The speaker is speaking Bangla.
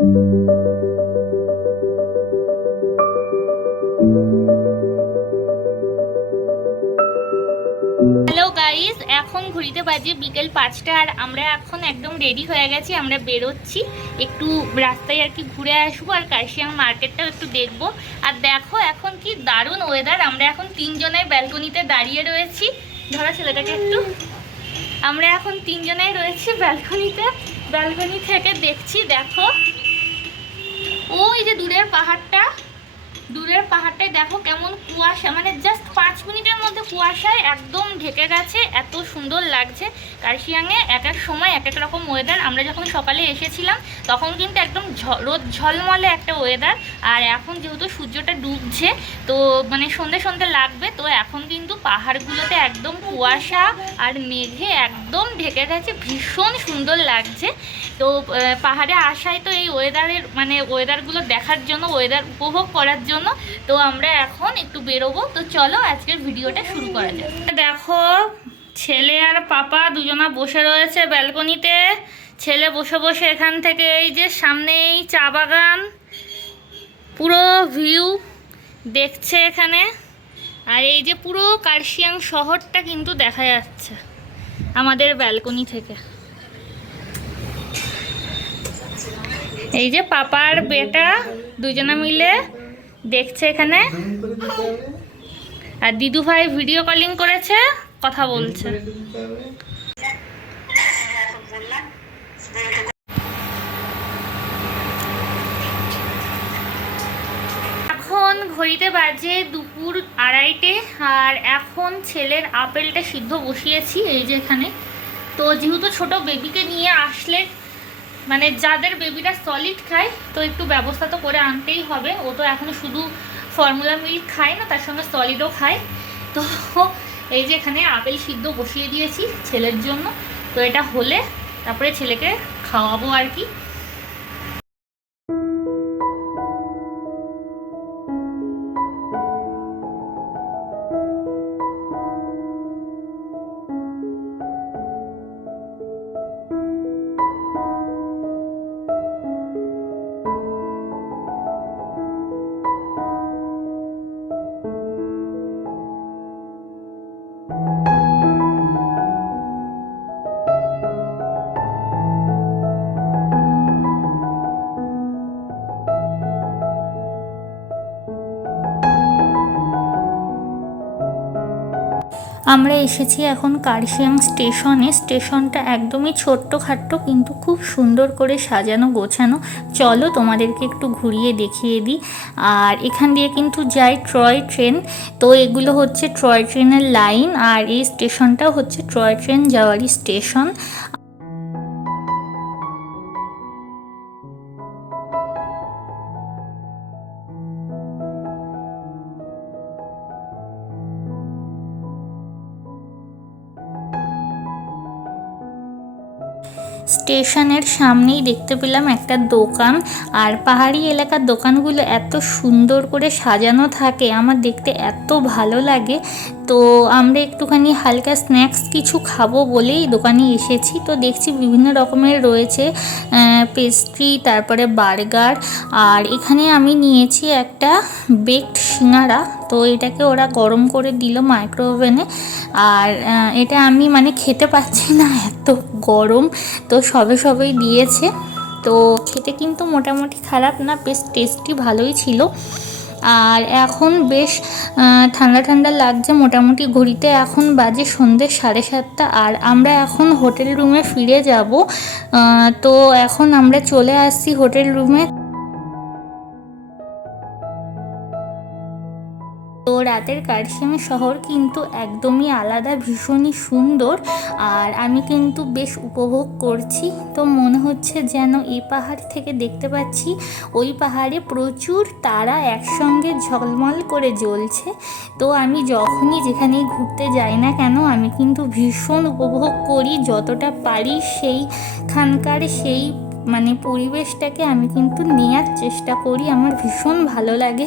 হ্যালো গাইস এখন ঘুরিতে বাজে বিকেল পাঁচটা আর আমরা এখন একদম রেডি হয়ে গেছি। আমরা বেরোচ্ছি। একটু রাস্তায় আর কি ঘুরে আসব আর কার্শিয়াং মার্কেটটাও একটু দেখব। আর দেখো এখন কি দারুণ ওয়েদার আমরা এখন তিনজনের ব্যালকনিতে দাঁড়িয়ে রয়েছি। ধরো ছেলেটাকে একটু। আমরা এখন তিনজনেই রয়েছি ব্যালকনিতে ব্যালকনি থেকে দেখছি, দেখো। ওই যে দূরের পাহাড়টা দূরের পাহাড়টায় দেখো কেমন কুয়াশা মানে জাস্ট পাঁচ মিনিটের কুয়াশায় একদম ঢেকে গেছে, এত সুন্দর লাগছে। কার্শিয়াংয়ে এক এক সময় এক এক রকম ওয়েদার আমরা যখন সকালে এসেছিলাম, তখন কিন্তু একদম রোদ ঝলমলে একটা ওয়েদার আর এখন যেহেতু সূর্যটা ডুবছে, তো মানে সন্ধে সন্ধে লাগবে, তো এখন কিন্তু পাহাড়গুলোতে একদম কুয়াশা আর মেঘে একদম ঢেকে গেছে, ভীষণ সুন্দর লাগছে। তো পাহাড়ে আসায় তো এই ওয়েদারের মানে ওয়েদারগুলো দেখার জন্য ওয়েদার উপভোগ করার জন্য, তো আমরা এখন একটু বেরোবো। তো চলো আজকের ভিডিওটা শুরু করা যাক। দেখো, ছেলে আর পাপা দুজনা বসে রয়েছে ব্যালকনিতে। ছেলে বসে বসে এখান থেকে এই যে সামনেই চা বাগান। পুরো ভিউ দেখছে এখানে। আর এই যে পুরো কার্শিয়াং শহরটা কিন্তু দেখা যাচ্ছে আমাদের ব্যালকনি থেকে। এই যে পাপার বেটা দুজনে মিলে দেখছে এখানে। আর দিদু ভাই ভিডিও কলিং করেছে, কথা বলছে। এখন ঘড়িতে বাজে দুপুর আড়াইটে, আর এখন ছেলের আপেলটা সিদ্ধ বসিয়েছি এই যে এখানে। তো যেহেতু ছোট বেবিকে নিয়ে আসলে মানে যাদের বেবিটা সলিড খায়, তো একটু ব্যবস্থা তো করে আনতেই হবে। ও তো এখন শুধু ফর্মুলা মিল্ক খায় না, তার সঙ্গে সলিডও খায়। তো এই যে এখানে আপেল সিদ্ধ বসিয়ে দিয়েছি ছেলের জন্য। তো এটা হলে তারপরে ছেলেকে খাওয়াবো আর কি। আমরা এসেছি এখন কার্শিয়াং স্টেশনে। স্টেশনটা একদমই ছোট্ট খাট্ট, কিন্তু খুব সুন্দর করে সাজানো, গোছানো। চলো তোমাদেরকে একটু ঘুরিয়ে দেখিয়ে দিই। আর এখান দিয়ে কিন্তু যায় ট্রয় ট্রেন। তো এগুলো হচ্ছে ট্রয় ট্রেনের লাইন, আর এই স্টেশনটা হচ্ছে ট্রয় ট্রেন যাওয়ারই স্টেশন। স্টেশনের সামনেই দেখতে পেলাম একটা দোকান। আর পাহাড়ি এলাকার দোকানগুলো এত সুন্দর করে সাজানো থাকে, আমার দেখতে এত ভালো লাগে তো আমরা একটুখানি হালকা স্ন্যাক্স কিছু খাব বলেই দোকানে এসেছি। তো দেখছি বিভিন্ন রকমের রয়েছে পেস্ট্রি তারপরে বার্গার, আর এখানে আমি নিয়েছি একটা বেকড সিঙ্গারা। তো এটাকে ওরা গরম করে দিল মাইক্রো ওভেনে আর এটা আমি মানে খেতে পাচ্ছি না, এত গরম। তো সবে সবেই দিয়েছে। তো খেতে কিন্তু মোটামুটি খারাপ না, বেশ টেস্টি ভালোই ছিল। আর এখন বেশ ঠান্ডা ঠান্ডা লাগছে মোটামুটি ঘড়িতে। এখন বাজে সন্ধ্যে সাড়ে সাতটা আর আমরা এখন হোটেল রুমে ফিরে যাব। তো এখন আমরা চলে আসছি হোটেল রুমে। তো রাতের কার্শিয়াং শহর কিন্তু একদমই আলাদা, ভীষণই সুন্দর। আর আমি কিন্তু বেশ উপভোগ করছি। তো মনে হচ্ছে যেন এই পাহাড় থেকে দেখতে পাচ্ছি, ওই পাহাড়ে প্রচুর তারা একসঙ্গে ঝলমল করে জ্বলছে। তো আমি যখনই যেখানেই ঘুরতে যাই না কেন, আমি কিন্তু ভীষণ উপভোগ করি যতটা পারি সেইখানকার সেই মানে পরিবেশটাকে আমি কিন্তু নেয়ার চেষ্টা করি। আমার ভীষণ ভালো লাগে।